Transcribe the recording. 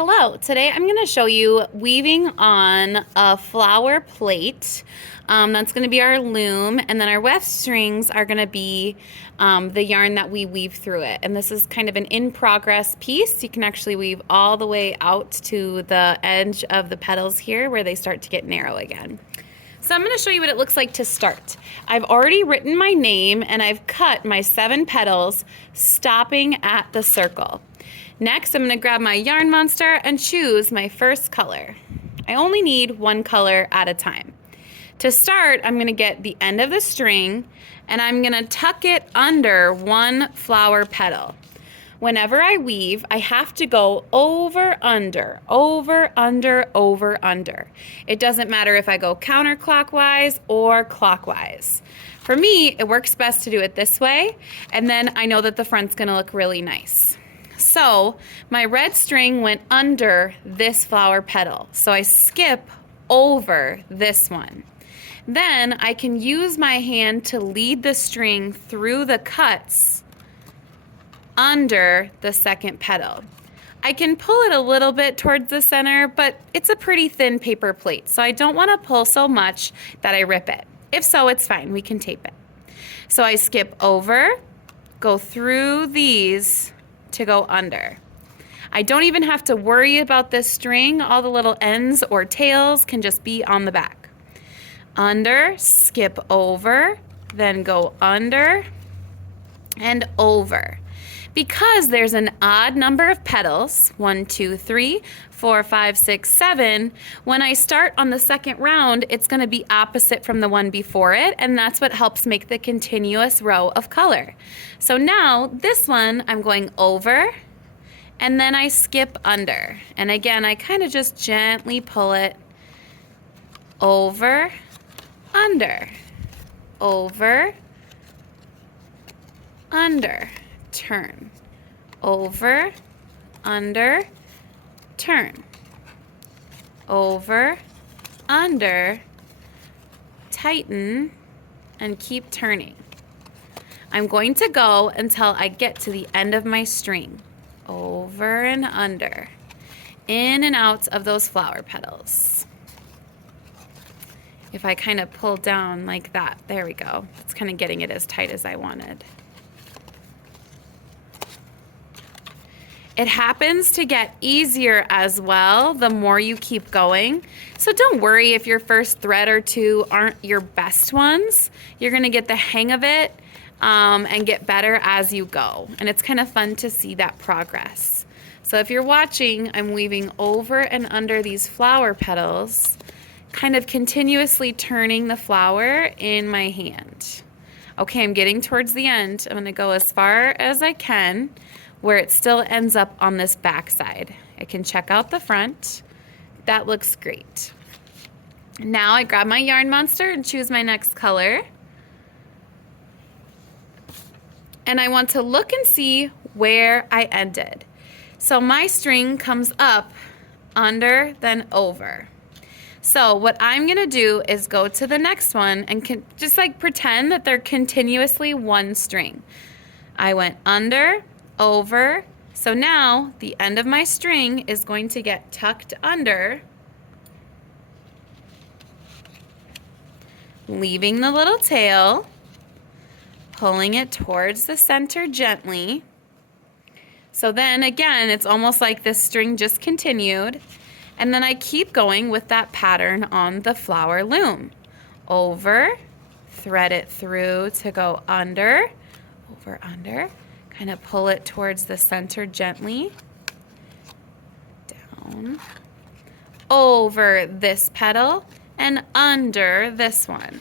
Hello, today I'm going to show you weaving on a flower plate. That's going to be our loom, and then our weft strings are going to be the yarn that we weave through it. And this is kind of an in-progress piece. You can actually weave all the way out to the edge of the petals here where they start to get narrow again. So I'm going to show you what it looks like to start. I've already written my name and I've cut my 7 petals, stopping at the circle. Next, I'm going to grab my yarn monster and choose my first color. I only need one color at a time. To start, I'm going to get the end of the string and I'm going to tuck it under one flower petal. Whenever I weave, I have to go over, under, over, under, over, under. It doesn't matter if I go counterclockwise or clockwise. For me, it works best to do it this way, and then I know that the front's gonna look really nice. So my red string went under this flower petal, so I skip over this one. Then I can use my hand to lead the string through the cuts under the second petal. I can pull it a little bit towards the center, but it's a pretty thin paper plate, so I don't want to pull so much that I rip it. If so, it's fine, we can tape it. So I skip over, go through these to go under. I don't even have to worry about this string. All the little ends or tails can just be on the back. Under, skip over, then go under and over. Because there's an odd number of petals, 1, 2, 3, 4, 5, 6, 7, when I start on the second round, it's going to be opposite from the one before it, and that's what helps make the continuous row of color. So now, this one, I'm going over, and then I skip under. And again, I kind of just gently pull it over, under, over, under. Turn, over, under, turn, over, under, tighten, and keep turning. I'm going to go until I get to the end of my string. Over and under, in and out of those flower petals. If I kind of pull down like that, there we go. It's kind of getting it as tight as I wanted. It happens to get easier as well the more you keep going. So don't worry if your first thread or two aren't your best ones. You're gonna get the hang of it and get better as you go. And it's kind of fun to see that progress. So if you're watching, I'm weaving over and under these flower petals, kind of continuously turning the flower in my hand. Okay, I'm getting towards the end. I'm gonna go as far as I can, where it still ends up on this back side. I can check out the front. That looks great. Now I grab my yarn monster and choose my next color. And I want to look and see where I ended. So my string comes up, under, then over. So what I'm gonna do is go to the next one and just like pretend that they're continuously one string. I went under, over, so now the end of my string is going to get tucked under, leaving the little tail, pulling it towards the center gently. So then again, it's almost like this string just continued, and then I keep going with that pattern on the flower loom. Over, thread it through to go under, over, under. Kind of pull it towards the center gently, down, over this petal, and under this one.